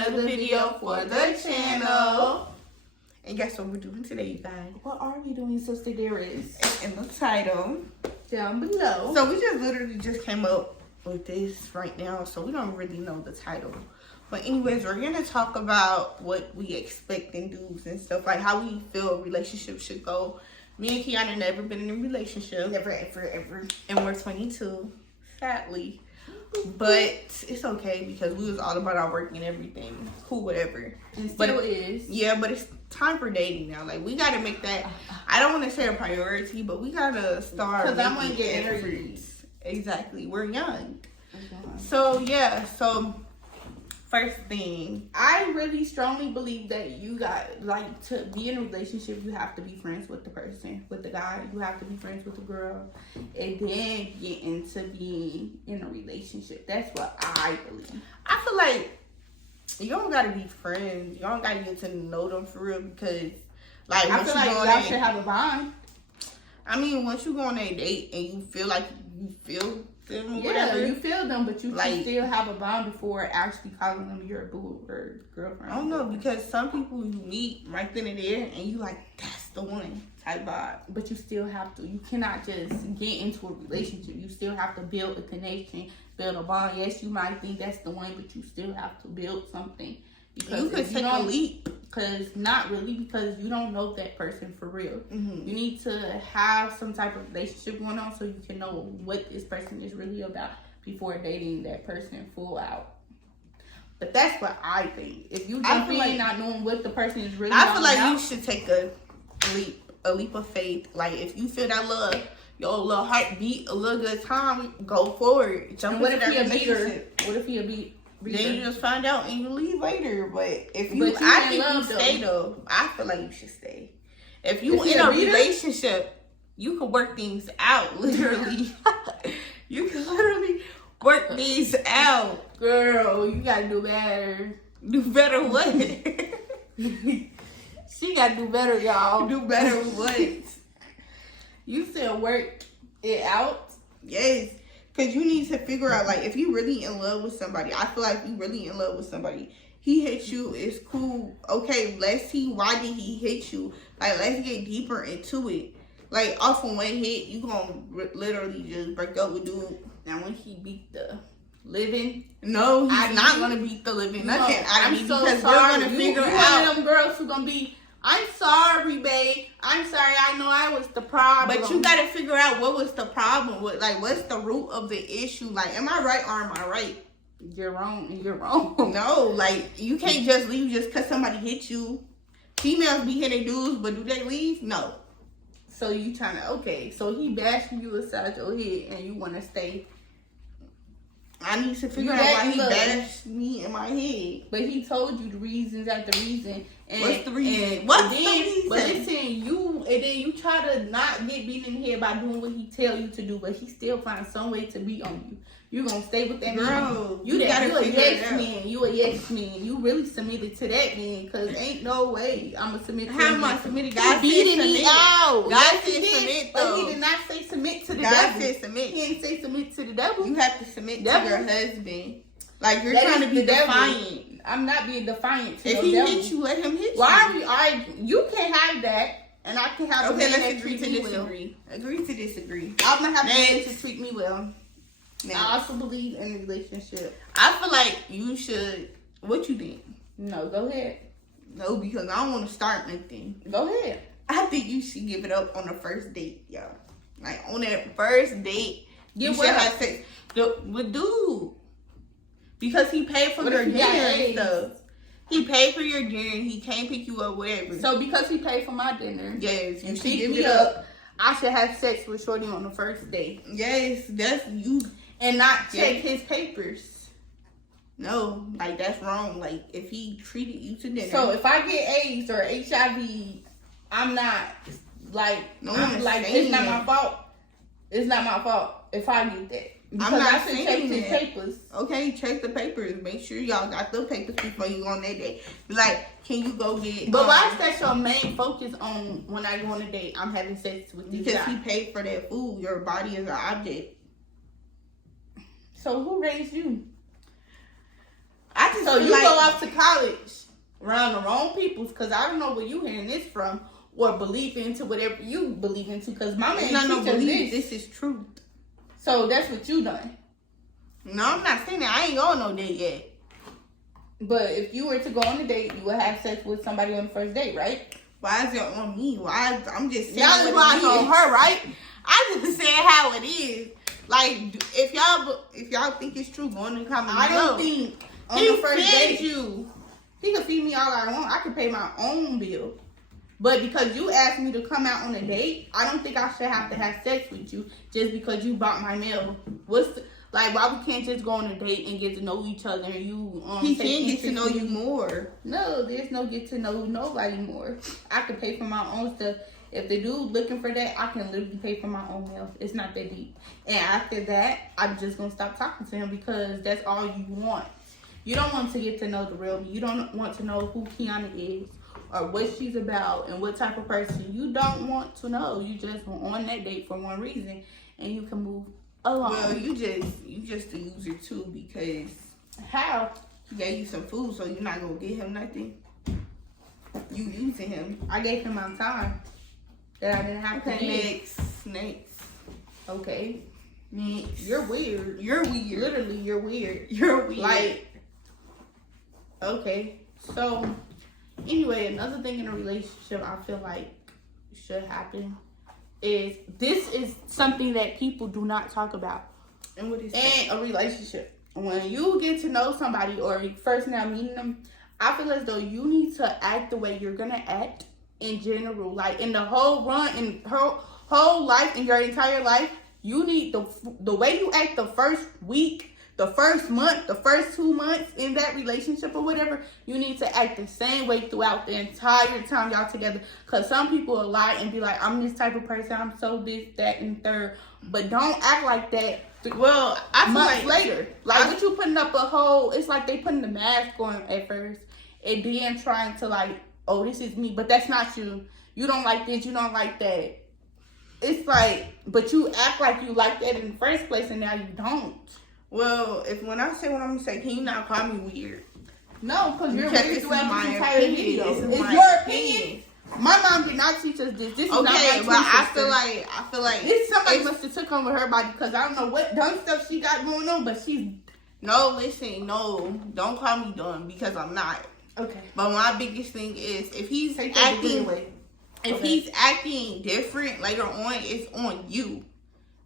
another video for the channel. And guess what we're doing today, you guys? What are we doing, Sister Dearest? In the title Down below. So we just literally just came up with this right now, so we don't really know the title. But anyways, we're gonna talk about what we expect in dudes and stuff, like how we feel a relationship should go. Me and Kiana never been in a relationship. Never, ever. And we're 22, sadly. But it's okay because we was all about our work and everything. Cool, whatever. And still is. Yeah, but it's time for dating now. Like, we gotta make that, I don't want to say a priority, but we gotta start. Because I'm gonna get married. Exactly. We're young. So, yeah. So, first thing, I really strongly believe that you got, like, to be in a relationship, you have to be friends with the person, with the guy. You have to be friends with the girl. And then get into being in a relationship. That's what I believe. I feel like you don't gotta be friends. You don't gotta get to know them for real because, like, I feel like y'all should have a bond. I mean, once you go on a date and you feel like you feel them, Yeah, whatever, you feel them, but you like, can still have a bond before actually calling them your boo or girlfriend. I don't know, because some people you meet right then and there and you like, that's the one type vibe. But you still have to. You cannot just get into a relationship. You still have to build a connection, build a bond. Yes, you might think that's the one, but you still have to build something. Because you could take a leap. Because not really, because you don't know that person for real. Mm-hmm. You need to have some type of relationship going on so you can know what this person is really about before dating that person full out. But that's what I think. If you jump in like, not knowing what the person is really I feel like about, you should take a leap of faith. Like, if you feel that your little heart beat a little good time, go forward. Jump into that relationship. What if he a beat? Then you just find out and you leave later. But if you, I think you stay though. I feel like you should stay. If you in a relationship, you can work things out. Literally, you can literally work these out. Girl, you gotta do better. Do better what? She gotta do better, y'all. Do better what? You said work it out. Yes. Because you need to figure out, like, if you really in love with somebody, I feel like if you really in love with somebody, he hit you, it's cool. Okay, let's see, why did he hit you? Like, let's get deeper into it. Like, off of one hit, you gonna literally just break up with dude. Now, when he beat the living, no, he's not gonna beat the living. Nothing. I'm so because sorry. We're gonna figure out. One of them girls who gonna be, I'm sorry, babe. I'm sorry. I know I was the problem. But you gotta figure out what was the problem. Like, what's the root of the issue? Like, am I right or am I right? You're wrong and you're wrong. No, like, you can't just leave just because somebody hit you. Females be hitting dudes, but do they leave? No. So you trying to, okay, so he bashing you aside your head and you want to stay. I need to figure out why he bashed me in my head. But he told you the reasons after reason. And, what's the reason? What's the reason? But listen, then you try to not get beat in the head by doing what he tell you to do, but he still finds some way to beat on you. You gonna stay with that girl? Man. You a yes man. You a yes man. You really submitted to that man, cause ain't no way I'ma submit to him. How am I submitted? God beating me out. God said submit, but he did not say submit to the devil. God said submit. He didn't say submit to the devil. You have to submit to your husband. Like, you're trying to be defiant. I'm not being defiant. If he hit you, let him hit you. Why are we arguing? You can't have that, and I can have. Okay, let's agree to disagree. Agree to disagree. I'm gonna have to treat me well. Now, I also believe in a relationship. I feel like you should. What you think? No, go ahead. No, because I don't want to start nothing. Go ahead. I think you should give it up on the first date, y'all. Like, on that first date, you should have sex with dude. Because he paid for your dinner and stuff. He paid for your dinner. He can't pick you up, whatever. So because he paid for my dinner, yes, you should give me up. I should have sex with Shorty on the first date. Yes, that's you. And not check his papers. No, like, that's wrong. Like, if he treated you to dinner. So if I get AIDS or HIV, I'm not like, it's not my fault. It's not my fault if I get that. Because I'm not I should check his papers. Okay, check the papers. Make sure y'all got the papers before you go on that date. Like, can you go get? But why is that your main focus on when I go on a date? I'm having sex with this because guy. he paid for that food. Your body is an object. So who raised you? I just So feel you like, go off to college around the wrong peoples, because I don't know where you hearing this from, or believe into whatever you believe into, because my man it's not no teaches belief. this. This is truth. So that's what you done. No, I'm not saying that. I ain't going no date yet. But if you were to go on a date, you would have sex with somebody on the first date, right? Why is it on me? Why? I'm just saying Y'all why is it's on on her, right? I just saying how it is. Like, if y'all think it's true, go on and comment I below. don't think on He the first fed date you. he can feed me all I want. I can pay my own bill. But because you asked me to come out on a date, I don't think I should have to have sex with you just because you bought my mail. Why we can't just go on a date and get to know each other and you He can get to know you more. No, there's no get to know nobody more. I can pay for my own stuff. If the dude looking for that, I can literally pay for my own meal. It's not that deep. And after that, I'm just gonna stop talking to him because that's all you want. You don't want to get to know the real me. You don't want to know who Kiana is or what she's about and what type of person. You don't want to know. You just went on that date for one reason, and you can move along. Well, you just a user too, because How? he gave you some food, so you're not gonna get him nothing. You using him. I gave him my time that I didn't have to give. Next. Okay. Next. You're weird. You're weird. Literally, you're weird. You're weird. Like, okay. So, anyway, another thing in a relationship I feel like should happen is this is something that people do not talk about. And what is In a relationship. When you get to know somebody or first now meeting them, I feel as though you need to act the way you're going to act in general. Like, in the whole run, in her whole life, in your entire life, you need the way you act the first week, the first month, the first 2 months in that relationship or whatever, you need to act the same way throughout the entire time y'all together. Because some people will lie and be like, I'm this type of person, I'm so this, that, and third. But don't act like that. Well, I feel Months like later. Like, what you putting up a whole, it's like they putting the mask on at first and then trying to like, oh, this is me, but that's not you. You don't like this, you don't like that. It's like, but you act like you like that in the first place and now you don't. Well, when I say what I'm gonna say, can you not call me weird? No, because you're Because weird this is throughout my this entire opinion. video. This is It's my your opinion. opinion. My mom did not teach us this. This is not my Okay, twin but I sister. feel like This somebody it's- must have took on with her body because I don't know what dumb stuff she got going on, but she's No, listen, no, don't call me dumb because I'm not. okay. But my biggest thing is if he's Take that degree acting, away. if Okay. he's acting different later on, it's on you.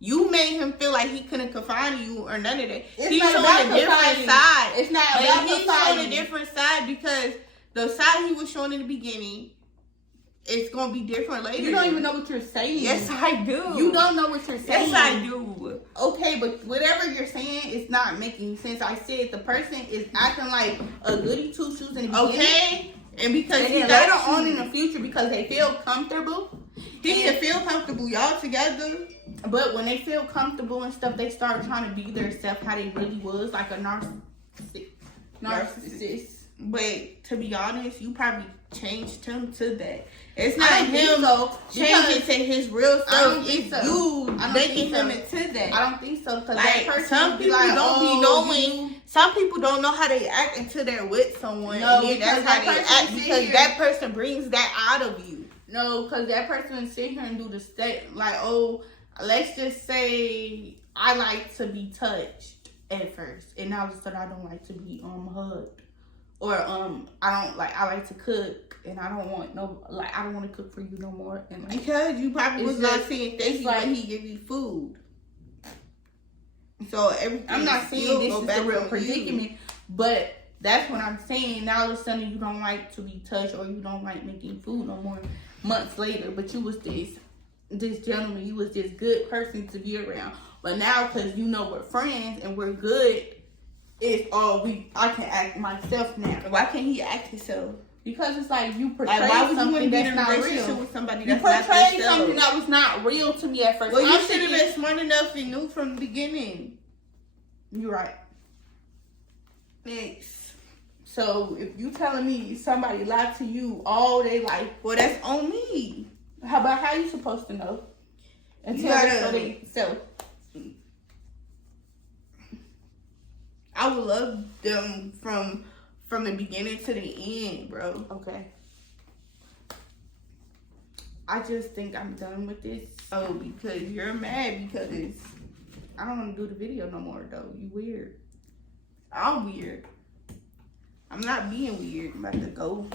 You made him feel like he couldn't confide in you or none of that. It's He's not showing about a different confiding. side. It's not But about he's showing confiding. a different side because the side he was showing in the beginning, it's gonna be different later. You don't even know what you're saying. Yes, I do. You don't know what you're saying. Yes, I do. Okay, but whatever you're saying is not making sense. I said the person is acting like a goody two shoes in the beginning. Okay, and because And he then got later on you. in the future, because they feel comfortable, He and- can feel comfortable, y'all together. but when they feel comfortable and stuff, they start trying to be their self how they really was, like a narcissist. But to be honest, you probably changed him to that. It's I not don't think him so, changing because to his real I don't self. think It's so. you I don't making think him so. into that. I don't think so, because Like, that person some would be people like, don't be oh, knowing. Some people don't know how they act until they're with someone. No, and then that's because how that they person act sit because here- that person brings that out of you. No, because that person would sit here and do the state, like, oh, let's just say I like to be touched at first, and now all of a sudden I don't like to be hugged, or I like to cook, and I don't want I don't want to cook for you no more, and like, Because you probably It's was not just- saying thank it's you like- when he give you food. So everything. I'm not still saying this go is back the real on predicament, but that's what I'm saying. Now all of a sudden you don't like to be touched, or you don't like making food no more. Months later, but you was this gentleman, you was this good person to be around. But now, because you know we're friends and we're good, it's I can act myself now. You. Why can't he act himself? Because it's like you portray Like, why would you something want to be in that's a not relationship real. with somebody You that's not portrayed yourself? something that was not real to me at first. Well, you I'm should have thinking- been smart enough and knew from the beginning. You're right. Next. So if you telling me somebody lied to you all day life, Well, that's on me. how you supposed to know? Until You gotta- they show they self. I would love them from the beginning to the end, bro. Okay. I just think I'm done with this. Oh, because you're mad because I don't want to do the video no more, though. You weird. I'm weird. I'm not being weird. I'm about to go.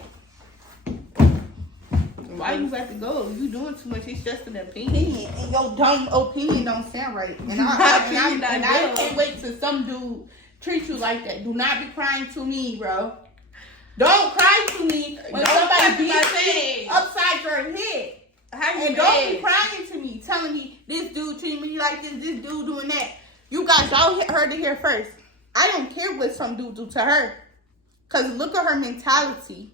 Why you about to go? You doing too much. It's just an opinion. And your dumb opinion don't sound right. And I can't wait till some dude treat you like that. Do not be crying to me, bro. Don't cry to me when somebody beats you upside your head. And don't be crying to me, telling me this dude treating me like this dude doing that. You guys all heard it here first. I don't care what some dude do to her. Because look at her mentality.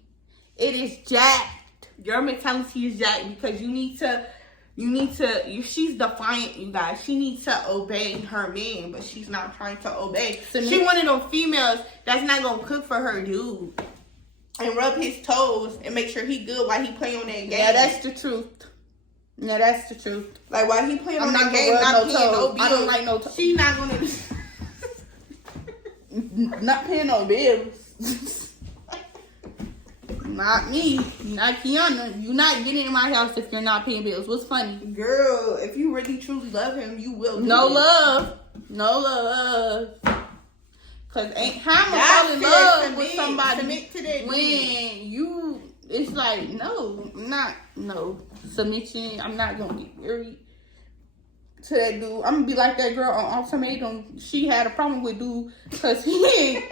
It is jacked. Your mentality is jacked because she's defiant, you guys. She needs to obey her man, but she's not trying to obey. She one of those females that's not going to cook for her dude and rub his toes and make sure he good while he play on that game. Yeah, that's the truth. Yeah, that's the truth. Like, while he playing on that game, not paying no bills. I don't like no toes. She's not going to... Not paying no bills. Not me. Not Kiana. You're not getting in my house if you're not paying bills. What's funny? Girl, if you really truly love him, you will do No it. love. No love. Cause how am I fall in love with somebody when you, it's like, no. Submission. I'm not gonna get married to that dude. I'm gonna be like that girl on Ultimatum. She had a problem with dude because he ain't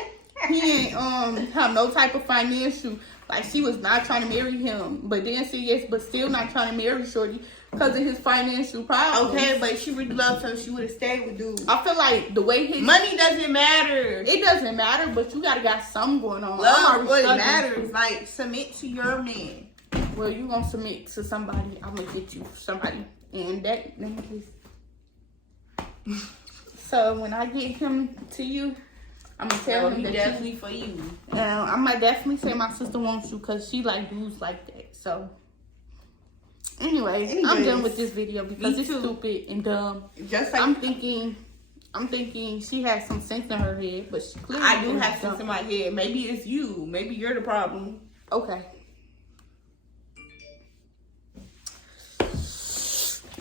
have no type of financial. Like, she was not trying to marry him, but then said yes, but still not trying to marry Shorty because of his financial problems. Okay, but she really loved him. She would have stayed with dude. I feel like the way his money doesn't matter. It doesn't matter, but you gotta got something going on. Love what matters. Like, submit to your man. Well, you gonna submit to somebody. I'm gonna get you somebody, and that. So when I get him to you, I'm gonna tell him that definitely for you. I might definitely say my sister wants you because she like dudes like that. So, anyways, I'm done with this video because it's stupid and dumb. Just like I'm thinking she has some sense in her head, but she clearly I do have sense in my head. Maybe it's you. Maybe you're the problem. Okay.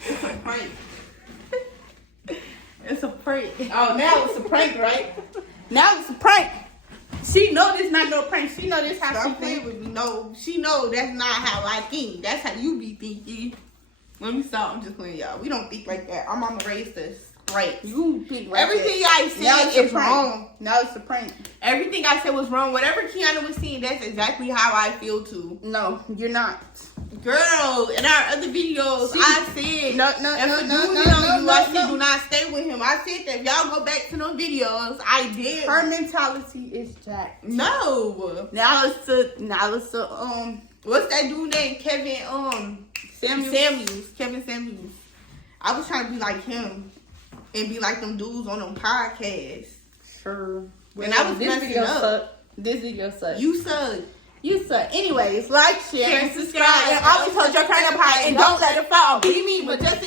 It's a prank. It's a prank. Oh, now it's a prank, right? Now it's a prank. She know this not no prank. She know this how Stop she playing think. with me. No, she know that's not how I think. That's how you be thinking. Let me stop. I'm just playing, y'all. We don't think like that. Our mama raised us right. You think like Everything that. I said is wrong. Now it's a prank. Everything I said was wrong. Whatever Kiana was saying, that's exactly how I feel too. No, you're not. Girl, in our other videos, I said No. I said do not stay with him. I said that if y'all go back to those videos, I did. Her mentality is jacked. No. Now it's a what's that dude named Kevin Samuels. Kevin Samuels. I was trying to be like him and be like them dudes on them podcasts. Sure. And I was messing up. This video sucks. You suck. You suck. Anyways, like, share, and subscribe. And always hold your crown up high and don't let it fall. Be me, but just